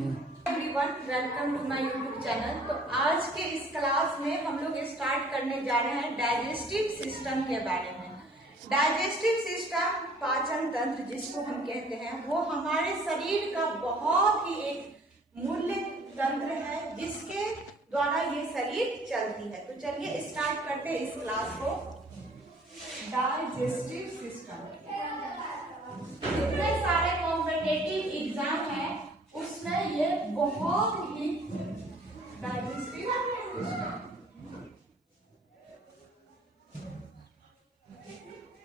Everyone, welcome to my YouTube channel. तो आज के इस क्लास में हम लोग स्टार्ट करने जा रहे हैं डाइजेस्टिव सिस्टम के बारे में। डाइजेस्टिव सिस्टम, पाचन तंत्र जिसको हम कहते हैं, वो हमारे शरीर का बहुत ही एक मूल्य तंत्र है जिसके द्वारा ये शरीर चलती है। तो चलिए स्टार्ट करते हैं इस क्लास को। डाइजेस्टिव सिस्टम, जितने सारे कॉम्पिटिटिव एग्जाम है उसमें ये बहुत ही डाइजेस्टिव सिस्टम,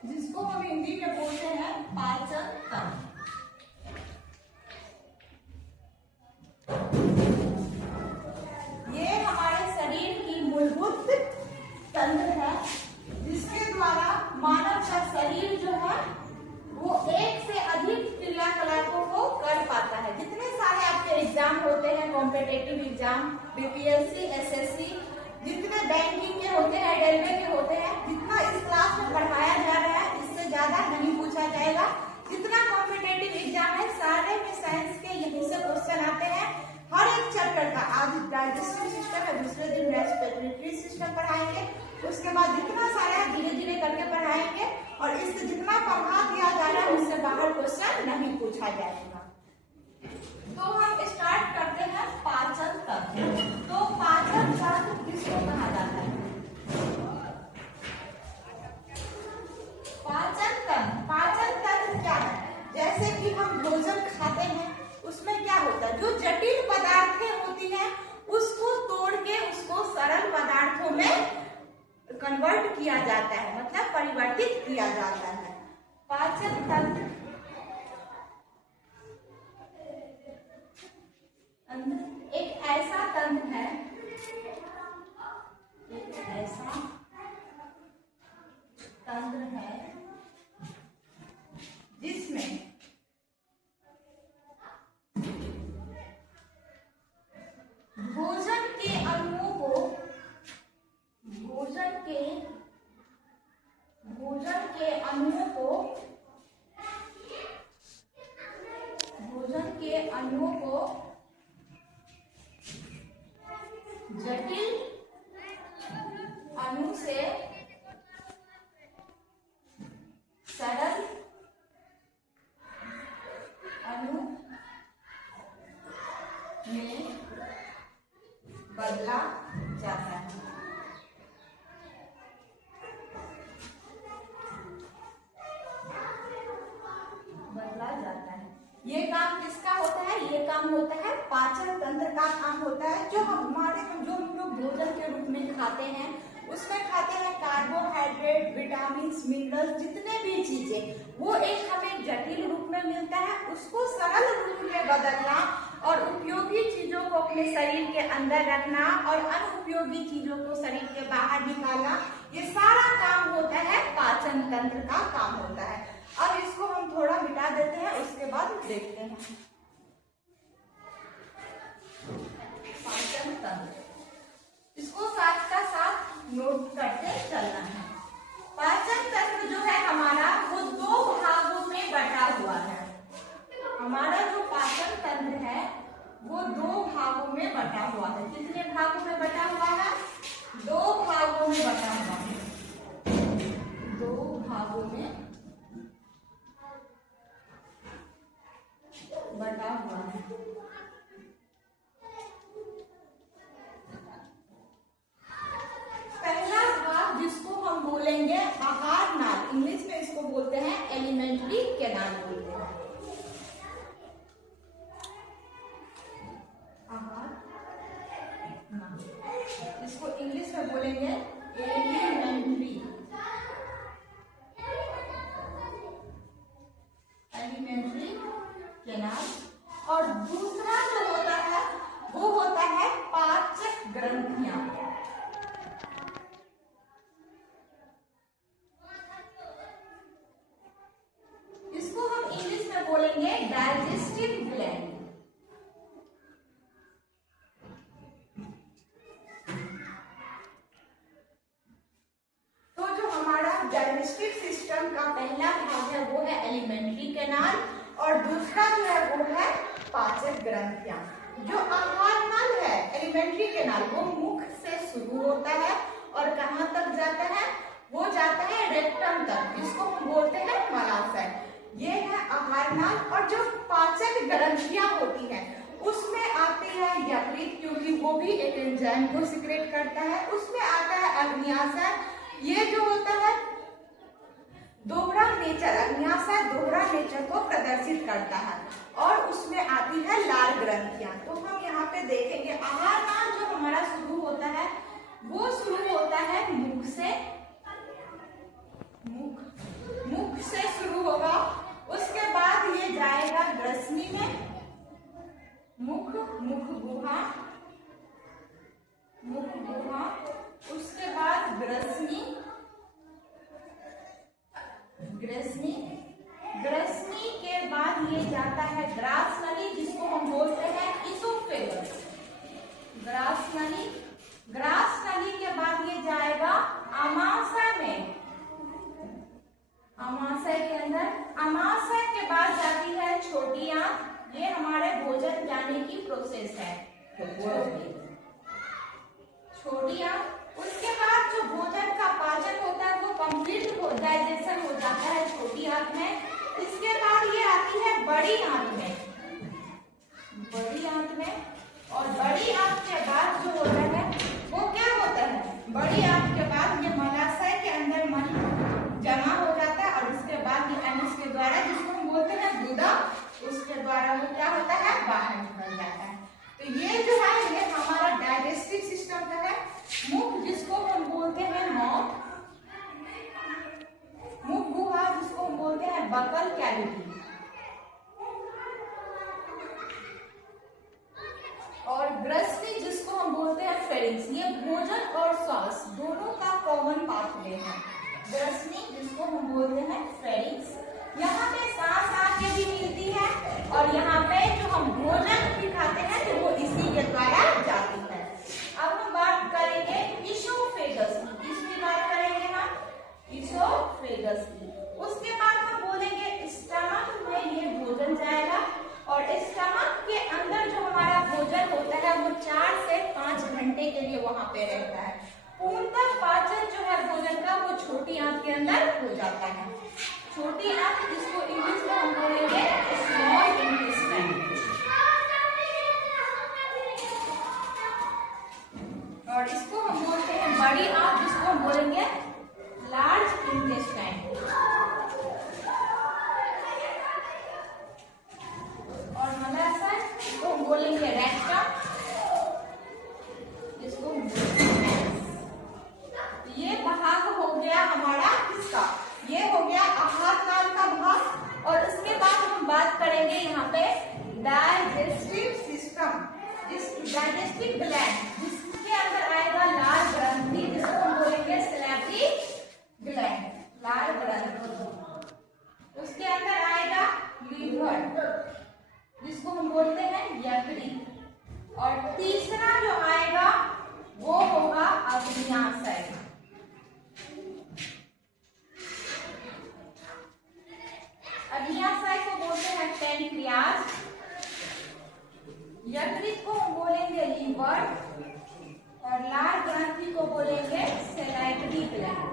जिसको हम हिंदी में बोलते हैं पाचन तंत्र। ये हमारे शरीर की मूलभूत तंत्र है जिसके द्वारा मानव का शरीर जो है वो एक से अधिक क्रियाकलापों को कर पाता है। जितने सारे आपके एग्जाम होते हैं, कॉम्पिटिटिव एग्जाम, बीपीएससी, एसएससी, जितने बैंकिंग के होते हैं, रेलवे के होते हैं, जितना इस क्लास में पढ़ाया जा रहा है इससे ज्यादा नहीं पूछा जाएगा। जितना कॉम्पिटिटिव एग्जाम है सारे में साइंस के यहीं से क्वेश्चन आते हैं। हर एक चैप्टर का, आज डाइजेस्टिव सिस्टम है, दूसरे दिन रेस्पिरेटरी सिस्टम पढ़ाएंगे, उसके बाद जितना सारा है धीरे धीरे करके पढ़ाएंगे और इससे जितना पढ़ा दिया जा रहा है उससे बाहर क्वेश्चन नहीं पूछा जाएगा। तो हम स्टार्ट करते हैं पाचन तंत्र। तो पाचन तंत्र किसको कहा जाता है? पाचन तंत्र क्या है? जैसे कि हम भोजन खाते हैं उसमें क्या होता है, जो जटिल पदार्थें होती हैं उसको तोड़ के उसको सरल पदार्थों में कन्वर्ट किया जाता है, मतलब परिवर्तित किया जाता है। पाचन तंत्र एक ऐसा तंत्र है, जिसमें भोजन के अणुओं को जटिल अणु से सरल अणु में बदला जाता है। ये काम किसका होता है? ये काम होता है पाचन तंत्र का काम होता है। जो हम लोग भोजन के रूप में खाते हैं उसमें खाते हैं कार्बोहाइड्रेट, विटामिन, मिनरल्स, जितने भी चीजें वो एक हमें जटिल रूप में मिलता है, उसको सरल रूप में बदलना और उपयोगी चीजों को अपने शरीर के अंदर रखना और अनुपयोगी चीजों को शरीर के बाहर निकालना, ये सारा काम होता है पाचन तंत्र का काम होता है। अब इसको हम थोड़ा मिटा देते हैं, उसके बाद देखते हैं पाचन तंत्र। इसको साथ का साथ नोट करते चलना है। पाचन तंत्र जो है हमारा वो दो भागों में बटा हुआ है। हमारा जो पाचन तंत्र है वो दो भागों में बटा हुआ है। कितने भागों में बटा हुआ है? दो भागों में बटा हुआ है। दो भागों में बटा हुआ है। पहला भाग जिसको हम बोलेंगे आहार नाल, इंग्लिश में इसको बोलते हैं एलिमेंट्री कैनाल बोलते हैं। आहार नाल, इसको इंग्लिश में बोलेंगे एलिमेंट्री कैनाल। और दूसरा जो होता है वो होता है पाचक ग्रंथियां। इसको हम इंग्लिश में बोलेंगे डाइजेस्टिव ग्लैंड। तो जो हमारा डाइजेस्टिव सिस्टम का पहला भाग है वो है एलिमेंट्री कैनाल और दूसरा जो है वो है पाचक ग्रंथि। ग्रंथियां। जो आहार नल है, एलिमेंट्री कैनाल, वो मुख से शुरू होता है और कहाँ तक जाता है? वो जाता है रेक्टम तक, जिसको हम बोलते हैं मलाशय। ये है आहार नल। और जो पाचक ग्रंथियां होती हैं उसमें आती है यकृत, क्योंकि वो भी एक एंजाइम को सिक्रेट करता है। उसमें आता है अग्न्याशय, ये जो होता है दोहरा नेचर, अग्न्याशय दोहरा नेचर को प्रदर्शित करता है। और उसमें आती है लाल ग्रंथियां। तो हम यहाँ पे देखेंगे आहार नाल जो हमारा शुरू होता है वो शुरू होता है मुख से, मुख से शुरू होगा। उसके बाद ये जाएगा ग्रसनी में, मुख गुहा, उसके बाद ग्रसनी के बाद ये जाता है ग्रास नली, जिसको हम बोलते हैं इसोफेगस। ग्रास नली के बाद ये जाएगा आमाशय में, आमाशय के अंदर। आमाशय के बाद जाती है छोटी आंत, ये हमारे भोजन जाने की प्रोसेस है, छोटी आंत। उसके बाद जो भोजन का पाचन होता है वो कंप्लीट हो डाइजेशन हो जाता है छोटी आंत में। इसके बाद ये आती है बड़ी आंत में, और बड़ी आंत के बाद जो होता है वो क्या होता है? बड़ी आंत के बाद ये मलाशय के अंदर मल जमा हो जाता है और उसके बाद ये एनस के द्वारा, जिसको हम बोलते हैं गुदा, उसके द्वारा वो क्या होता है? बाहर निकल जाता है। तो ये जो है ये हमारा डाइजेस्टिव सिस्टम का है। मुख जिसको हम बोलते हैं माउथ, मुख गुहा जिसको हम बोलते हैं बकल कैविटी, और ग्रसनी जिसको हम बोलते हैं फेरिंक्स। ये भोजन और श्वास दोनों का कॉमन पाथवे है। ग्रसनी जिसको हम बोलते हैं फेरिंक्स, यहाँ पे सांस आके भी मिलती है और यहाँ पे जो हम भोजन भी खाते हैं तो वो इसी के द्वारा जाती है। अब हम बात करेंगे इसोफेगस की, इसकी बात करेंगे हम इसोफेगस की। उसके बाद हम बोलेंगे स्टमक में ये भोजन जाएगा, और स्टमक के अंदर जो हमारा भोजन होता है वो 4 से 5 घंटे के लिए वहां पे रहता है। पूर्णतः पाचन जो है भोजन का वो छोटी आंत के अंदर हो जाता है। छोटी आंत जिसको इंग्लिश में हम बोलेंगे स्मॉल इंटेस्टाइन, और इसको हम बोलते हैं बड़ी आंत, जिसको हम बोलेंगे लार्ज इंटेस्टाइन। और मलाशय इसको हम बोलेंगे रेक्टम, जिसको हम बोलते हैं। ये भाग हो गया हमारा किसका? ये हो गया आहार नाल का भाग। और उसके बाद हम बात करेंगे यहाँ पे डाइजेस्टिव सिस्टम, डाइजेस्टिव ग्लैंड, जिसके अंदर आएगा लाल ग्रंथि, जिसको हम बोलेंगे सैलिवरी ग्लैंड, लाल ग्रंथि। उसके अंदर आएगा लीवर, जिसको हम बोलते हैं यकृत। और तीसरा जो आएगा वो होगा अग्न्याशय। अग्न्याशय को बोलते हैं पैनक्रियाज, यकृत को हम बोलेंगे लीवर, और लाल ग्रंथि को बोलेंगे सैलिवरी ग्लैंड।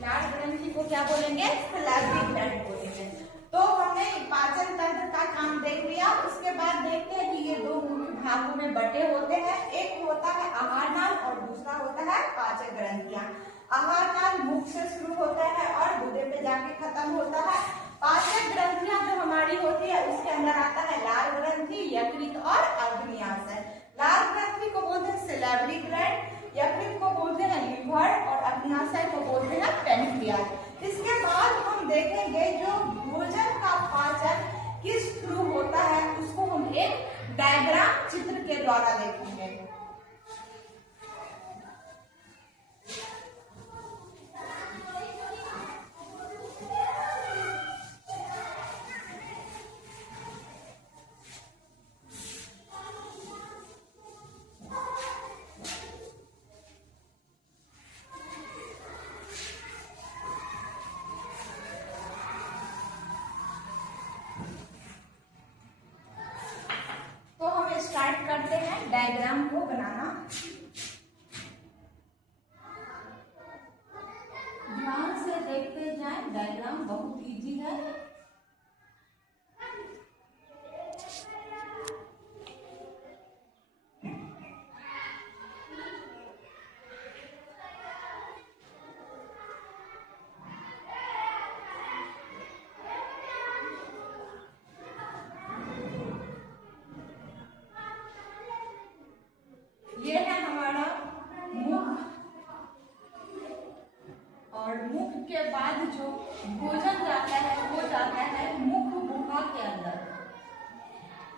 लाल ग्रंथि को क्या बोलेंगे? सैलिवरी ग्लैंड बोलेंगे। तो हमने पाचन तंत्र का काम देख लिया। उसके बाद देखते हैं कि ये दो मुख्य भागों में बटे होते हैं। एक होता है आहार नाल और दूसरा होता है पाचक ग्रंथियां। आहार नाल मुख से शुरू होता है और गुदे पे जाके खत्म होता है। पाचक ग्रंथियां जो हमारी होती है उसके अंदर आता है लाल ग्रंथि, यकृत और अग्न्याशय। लाल ग्रंथि को बोलते हैं सैलिवरी ग्लैंड, यकृत को बोलते हैं लीवर, और अग्न्याशय को बोलते हैं पैनक्रियाज। इसके बाद हम देखेंगे जो भोजन का पाचन किस थ्रू होता है उसको हम एक डायग्राम चित्र के द्वारा देखेंगे। डायग्राम को बनाना। ध्यान से देखते जाएं, डायग्राम बहुत इजी है। ये है हमारा मुख, और मुख के बाद जो भोजन जाता है वो जाता है मुख गुहा के अंदर।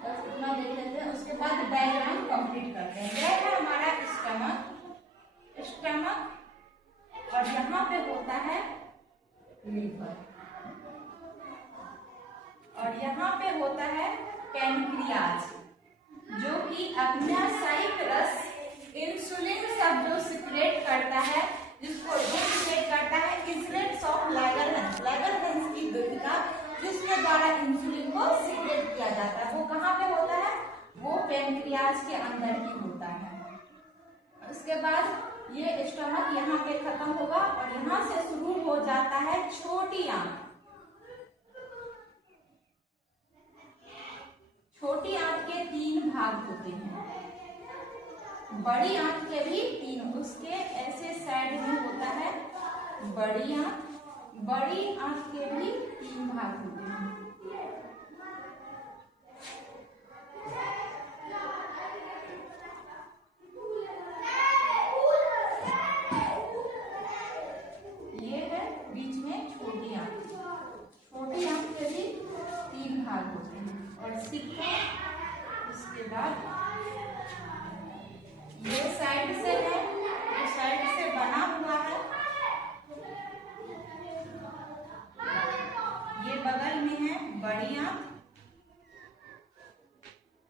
बस इतना देख लेते हैं, उसके बाद डायग्राम कंप्लीट करते हैं। यह है हमारा स्टमक, स्टमक, और यहाँ पे होता है लीवर, और यहाँ पे होता है पैनक्रियाज, जो कि अग्न्याशयिक रस इंसुलिन सब जो सिक्रेट करता है, जिसको सिक्रेट करता है इंसुलिन ऑफ लैगरहैंस, लैगरहैंस की ग्रंथिका, जिसके द्वारा इंसुलिन को सिक्रेट किया जाता है। वो कहाँ पे होता है? वो पैनक्रियाज के अंदर ही होता है। उसके बाद ये स्टमक यहाँ पे खत्म होगा और यहाँ से शुरू हो जाता है छोटी आंत। छोटी आंत के 3 भाग होते हैं, बड़ी आंत के भी 3, उसके ऐसे साइड में होता है बड़ी आंत, बड़ी आंत के भी 3 भाग होते हैं। ये है बीच में छोटी आंत, छोटी आंत के भी 3 भाग होते हैं। और सिक्का, उसके बाद ये साइड से है, ये साइड से बना हुआ है, ये बगल में है बड़ी आंत,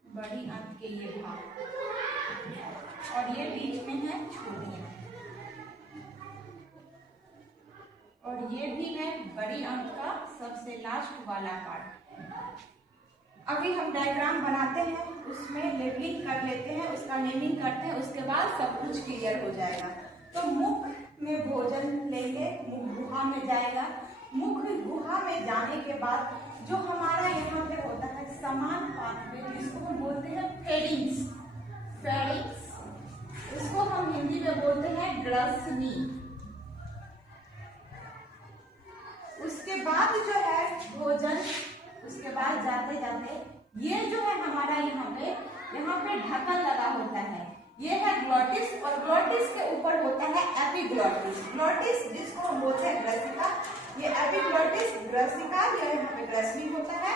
बड़ी आंत के ये भाग, और ये बीच में है छोटी आंत, और ये भी है बड़ी आंत का सबसे लास्ट वाला पार्ट। अभी हम डायग्राम बनाते हैं, उसमें लेबलिंग कर लेते हैं, उसका नेमिंग करते हैं, उसके बाद सब कुछ क्लियर हो जाएगा। तो मुख में भोजन लेंगे, मुख गुहा में जाएगा। मुख गुहा में जाने के बाद जो हमारा यहाँ पे होता है समान पाथवे, जिसको हम बोलते हैं फेरिंग्स, फेरिंग्स, उसको हम हिंदी में बोलते हैं ग्रसनी। उसके बाद जो है भोजन, उसके बाद जाते जाते ये जो है हमारा यहाँ पे ढक्कन लगा होता है, ये है ग्लॉटिस, और ग्लॉटिस के ऊपर होता है एपिग्लॉटिस। ग्लॉटिस जिसको हम बोलते हैं ग्रसिका, ये एपिग्लॉटिस, ग्रसिका, ये यहाँ पे ग्रसनी होता है।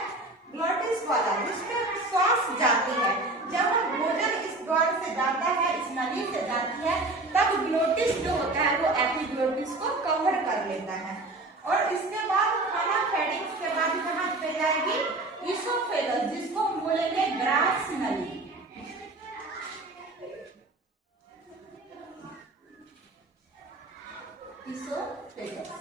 ग्लॉटिस वाला जिसमें श्वास जाती है, जब हम भोजन इस द्वार से जाता है, इस नली से जाती है, तब ग्लॉटिस जो होता है वो एपिग्लॉटिस को कवर कर लेता है। और इसके बाद खाना फेडिंग्स के बाद कहाँ पे जाएगी? इसोफेगस, जिसको हम बोलेंगे ग्रास नली। इसोफेगस,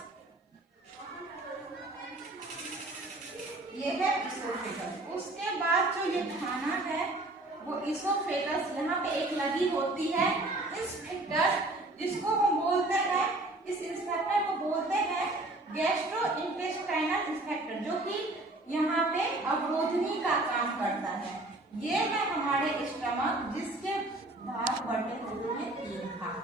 ये है इसोफेगस। उसके बाद जो ये खाना है वो इसोफेगस, यहाँ पे एक लगी होती है इंस्पेक्टर, जिसको हम बोलते हैं, इस इंस्पेक्टर को बोलते हैं गैस्ट्रोइंटेस्टाइनल इंस्पेक्टर, जो कि यहाँ पे अवरोधनी का काम करता है। ये है हमारे स्टमक, जिसके भाग बटे होते हैं 3 भाग,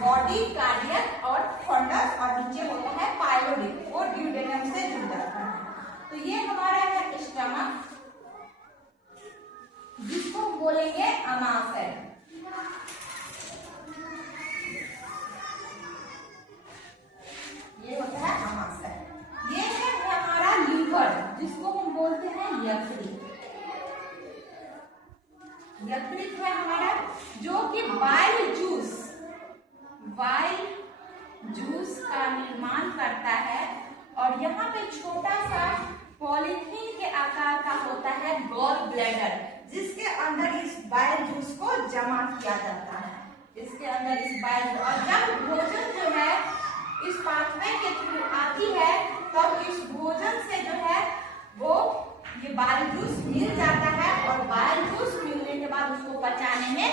बॉडी, कार्डियक और फंडस, और नीचे होता है पाइलोडिक, और ड्यूडेनम से जुड़ जाता है। तो ये हमारा है स्टमक, जिसको बोलेंगे अमाशय। ये होता है अमाशय। ये है हमारा लीवर, जिसको हम बोलते हैं यकृत। यकृत है हमारा, जो कि बाइल जूस, बाइल जूस का निर्माण करता है। और यहाँ पे छोटा सा पॉलीथीन के आकार का होता है गॉल ब्लैडर, जिसके अंदर इस बाइल जूस को जमा किया जाता है, इसके अंदर इस बाइल। और जब भोजन जो है इस पाथवे के थ्रू आती है, तब इस भोजन से जो है वो ये बाइल जूस मिल जाता है, और बाइल जूस मिलने के बाद उसको पचाने में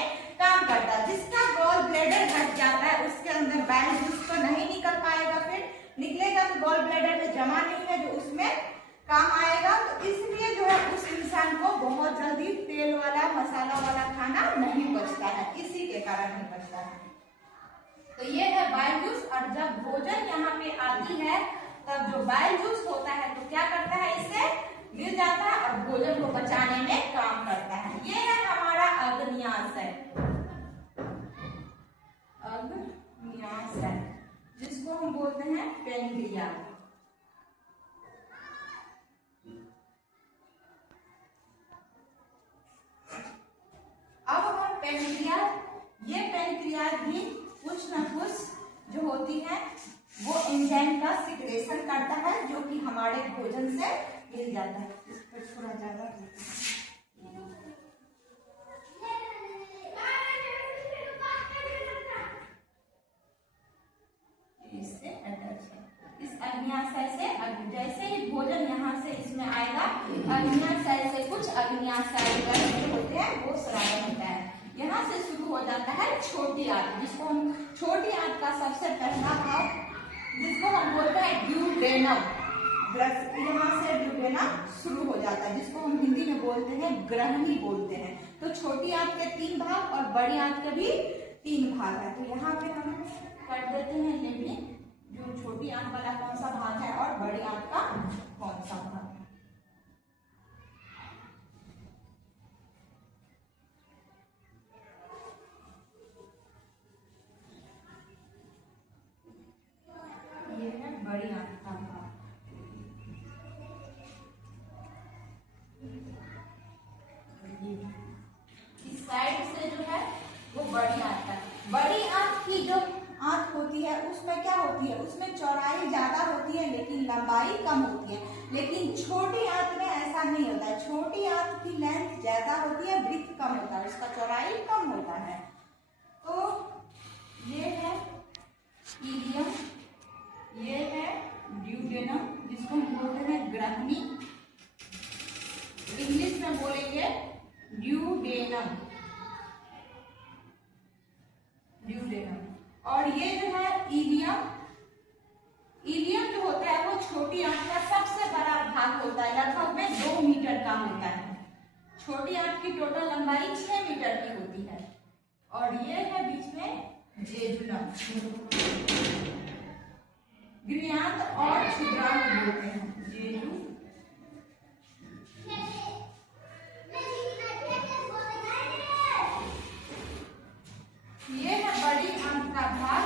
करता है। जिसका गॉल ब्लैडर घट जाता है उसके अंदर बाइल जूस तो नहीं निकल पाएगा, फिर निकलेगा तो गॉल ब्लैडर में जमा नहीं है जो उसमें काम आएगा। तो इसलिए जो है उस इंसान को बहुत जल्दी तेल वाला मसाला वाला खाना नहीं पचता है, इसी के कारण नहीं पचता है। तो ये है बाइल जूस। और जब भोजन यहाँ पे आती है तब जो बाइल जूस होता है तो क्या करता है, इससे मिल जाता है और भोजन को पचाने में काम करता है। ये है हमारा अग्न्याशय, अग्न्याशय जिसको हम बोलते हैं पैंक्रियाज। अब हम पैंक्रियाज, ये पैंक्रियाज भी कुछ न कुछ जो होती है वो एंजाइम का सिक्रेशन करता है जो कि हमारे भोजन से मिल जाता है। इस पर थोड़ा ज्यादा इससे अटैच है। इस अग्न्याशय से जैसे ही भोजन यहाँ से इसमें आएगा, अग्न्याशय से कुछ अग्न्याशय जो होते हैं वो स्रावन होता है। यहाँ से शुरू हो जाता है छोटी आंत, जिसको हम छोटी आंत का सबसे पहला भाग जिसको हम बोलते हैं ड्यूडेनम। यहाँ से ड्यूडेनम शुरू हो जाता है जिसको हम हिंदी में बोलते हैं ग्रहणी बोलते हैं। तो छोटी आंत के 3 भाग और बड़ी आंत के भी 3 भाग है। तो यहाँ पे हम कर देते हैं ये भी, जो छोटी आंत वाला कौन सा भाग है और बड़ी आंत का कौन सा भाग है। ये है बड़ी आंत का भाग। इस साइड से जो है वो बड़ी आंत है। बड़ी आंत की जो आंत होती है उसमें क्या होती है, उसमें चौड़ाई ज्यादा होती है लेकिन लंबाई कम होती है। लेकिन छोटी आंत में ऐसा नहीं होता है। छोटी आंत की लेंथ ज्यादा होती है, ब्रिथ कम होता है, उसका चौड़ाई कम होता है। तो ये है इलियम, ये है ड्यूडेनम जिसको हम बोलते हैं ग्रहणी, इंग्लिश में बोलेंगे ड्यूडेनम, ड्यूडेनम। और ये जो है इलियम, इलियम जो होता है वो छोटी आंत का सबसे बड़ा भाग होता है, लगभग में 2 मीटर का होता है। छोटी आंत की टोटल लंबाई 6 मीटर की होती है। और ये है बीच में जेजुनम, गृहांत और क्षुद्रांत बोलते हैं जेजु। ये है बड़ी आंत का भाग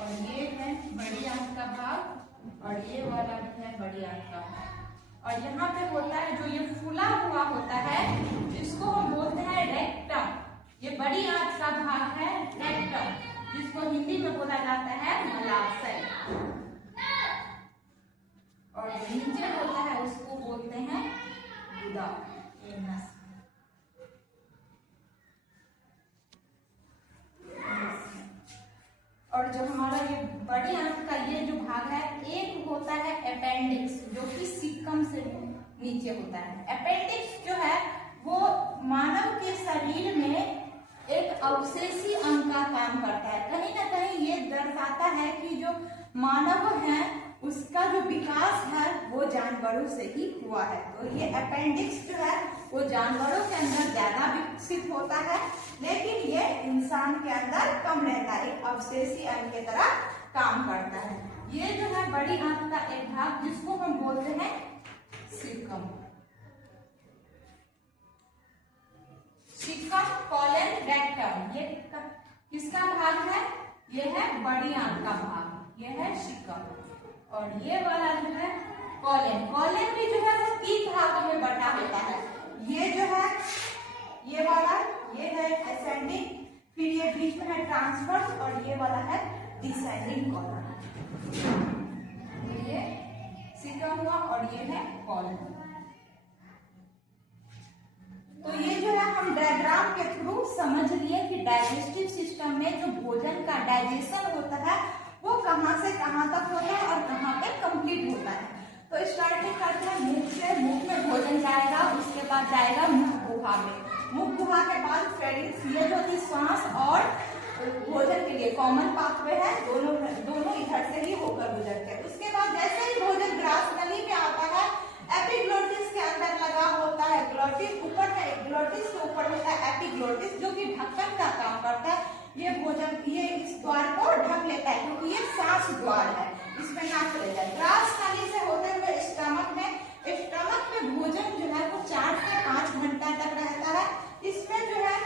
और ये है बड़ी आंत का भाग और ये वाला भी है बड़ी आंत का भाग। और यहाँ पे होता है जो ये फूला हुआ होता है जिसको हम बोलते हैं रेक्टम। ये बड़ी आंत का भाग है रेक्टम, जिसको हिंदी में बोला जाता है मलाशय। और जो नीचे होता है उसको बोलते हैं गुदा। और जो हमारा ये बड़ी आंत का ये जो भाग है, एक होता है अपेंडिक्स जो कि सीकम से नीचे होता है। अपेंडिक्स जो है वो मानव के शरीर में एक अवशेषी अंग का काम करता है। कहीं ना कहीं ये दर्शाता है कि जो मानव है उसका जो विकास है वो जानवरों से ही हुआ है। तो ये अपेंडिक्स जो है वो जानवरों के अंदर ज्यादा विकसित होता है, लेकिन ये इंसान के अंदर कम रहता है, एक अवशेषी अंग की तरह काम करता है। ये जो है बड़ी आंत का एक भाग जिसको हम बोलते हैं सीकम, सीकम कॉलन रेक्टम। ये किसका भाग है, ये है बड़ी आंत का भाग, ये है सीकम। और ये वाला जो है कॉलन, कॉलन भी जो है वो 3 भागों में बटा होता है। ये जो है ये वाला, ये है असेंडिंग, फिर ये बीच में है ट्रांसवर्स और ये वाला है डिसेंडिंग कॉलन। ये सीकम हुआ और ये है कॉलन। तो ये जो है हम डायग्राम के थ्रू समझ लिए कि डाइजेस्टिव सिस्टम में जो भोजन का डाइजेशन होता है वो कहाँ से कहाँ तक होता है और कहाँ पे कंप्लीट होता है। तो स्टार्टिंग करते हैं मुख से, मुख में भोजन जाएगा, उसके बाद जाएगा मुख गुहा में। मुख गुहा गुहा के बाद फेरिंग्स, ये जो कि श्वास और भोजन के लिए कॉमन पाथवे है, दोनों इधर से ही होकर गुजरते हैं। उसके बाद जैसे ही भोजन ग्रास नली में आता है, एपिग्लोटिस के अंदर लगा होता है, ग्लोटिस ऊपर है, ग्लोटिस के ऊपर होता है एपिग्लोटिस, जो कि ढक्कन का काम करता है। ये भोजन, ये इस द्वार को ढक लेता है क्योंकि ये सांस द्वार है, इसमें ना चले जाए। ग्रास नली से होते हुए स्टमक में भोजन जो है वो 4 से 5 घंटा तक रहता है। इसमें जो है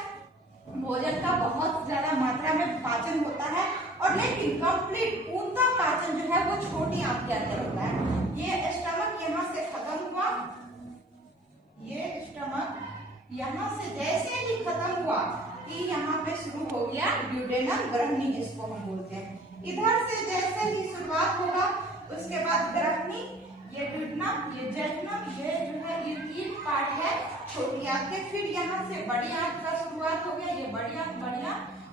भोजन का बहुत ज्यादा मात्रा में पाचन होता है, और लेकिन कंप्लीट पूर्णतः पाचन जो है वो छोटी आंत के अंदर होता है। ये स्टमक यहाँ से खत्म हुआ, ये स्टमक यहाँ से जैसे ही खत्म हुआ कि यहाँ पे शुरू हो गया ड्यूडेनम ग्रहणी, जिसको हम बोलते हैं। इधर से जैसे ही शुरुआत होगा, उसके बाद ग्रहणी, ये ड्यूडेनम, ये जेजनम, ये जो है ये पार्ट है छोटी आंत के। फिर यहाँ से बड़ी आंत का शुरुआत हो गया, ये बड़ी आंत,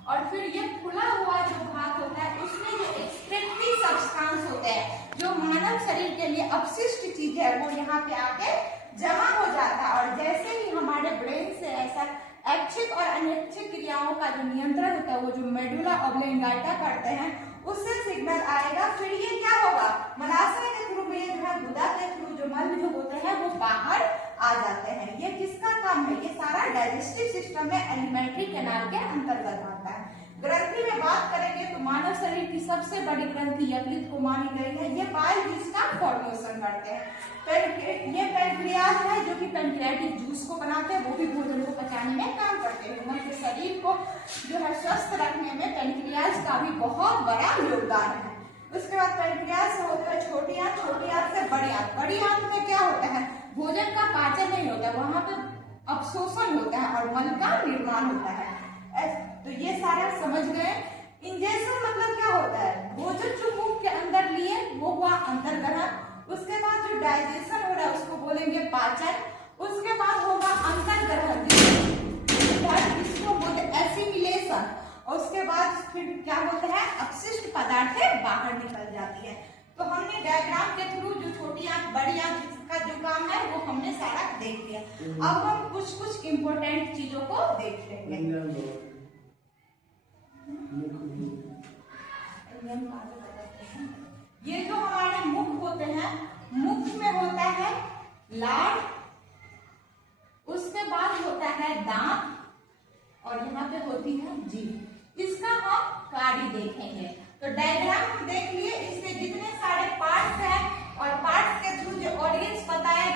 और फिर ये खुला हुआ जो भाग होता है उसमें जो एक्सक्रीटरी सब्सटेंस होते हैं, जो मानव शरीर के लिए अपशिष्ट चीज है, वो यहाँ पे आके जमा हो जाता है। और जैसे ही हमारे ब्रेन से ऐसा ऐच्छिक और अनैच्छिक क्रियाओं का जो नियंत्रण होता है, वो जो मेडुला ऑब्लेंगाटा करते हैं, उससे सिग्नल आएगा। फिर ये क्या होगा, मलाशय के थ्रू में जो है गुदा के थ्रू जो मल जो होते हैं वो बाहर आ जाते हैं। ये किसका काम है, ये सारा डाइजेस्टिव सिस्टम में एलिमेंट्री कैनाल के अंतर्गत आता है। ग्रंथि में बात करेंगे तो मानव शरीर की सबसे बड़ी ग्रंथि यकृत को मानी गई है। ये बाइल जूस का फॉर्मेशन करते हैं। ये पैंक्रियाज है जो कि पैंक्रियाटिक जूस को बनाते हैं, वो भी भोजन को पचाने में काम करते हैं। हमारे शरीर को जो है स्वस्थ रखने में पैंक्रियाज का भी बहुत बड़ा योगदान है। उसके बाद पैंक्रियाज से होता है छोटी आंत, छोटी आंत से बड़ी आंत। बड़ी आंत में क्या होता है, भोजन का पाचन नहीं होता, वहां पे अवशोषण होता है और मल का निर्माण होता है। तो ये सारा समझ गए। इंजेक्शन मतलब क्या होता है, भोजन जो मुंह के अंदर लिए वो हुआ अंतर ग्रहण। उसके बाद जो डाइजेशन हो रहा है उसको बोलेंगे पाचन। उसके बाद होगा अंतर ग्रहण, जिसको बोलते हैं एसिमिलेशन। और उसके बाद फिर क्या होता है, अपशिष्ट पदार्थें बाहर निकल जाती है। तो हमने डायग्राम के थ्रू जो छोटी आंत बड़ी आंत का जो काम है वो हमने सारा देख लिया। अब हम कुछ इम्पोर्टेंट चीजों को देख लेंगे। ये जो हमारे मुख होते हैं, मुख में होता है लार, उसके बाद होता है दांत, और यहाँ पे होती है जीभ। इसका हम कार्य देखेंगे। तो डायग्राम देख लिए, इसके जितने सारे पार्ट्स हैं और पार्ट्स के थ्रू जो ऑडियंस बताया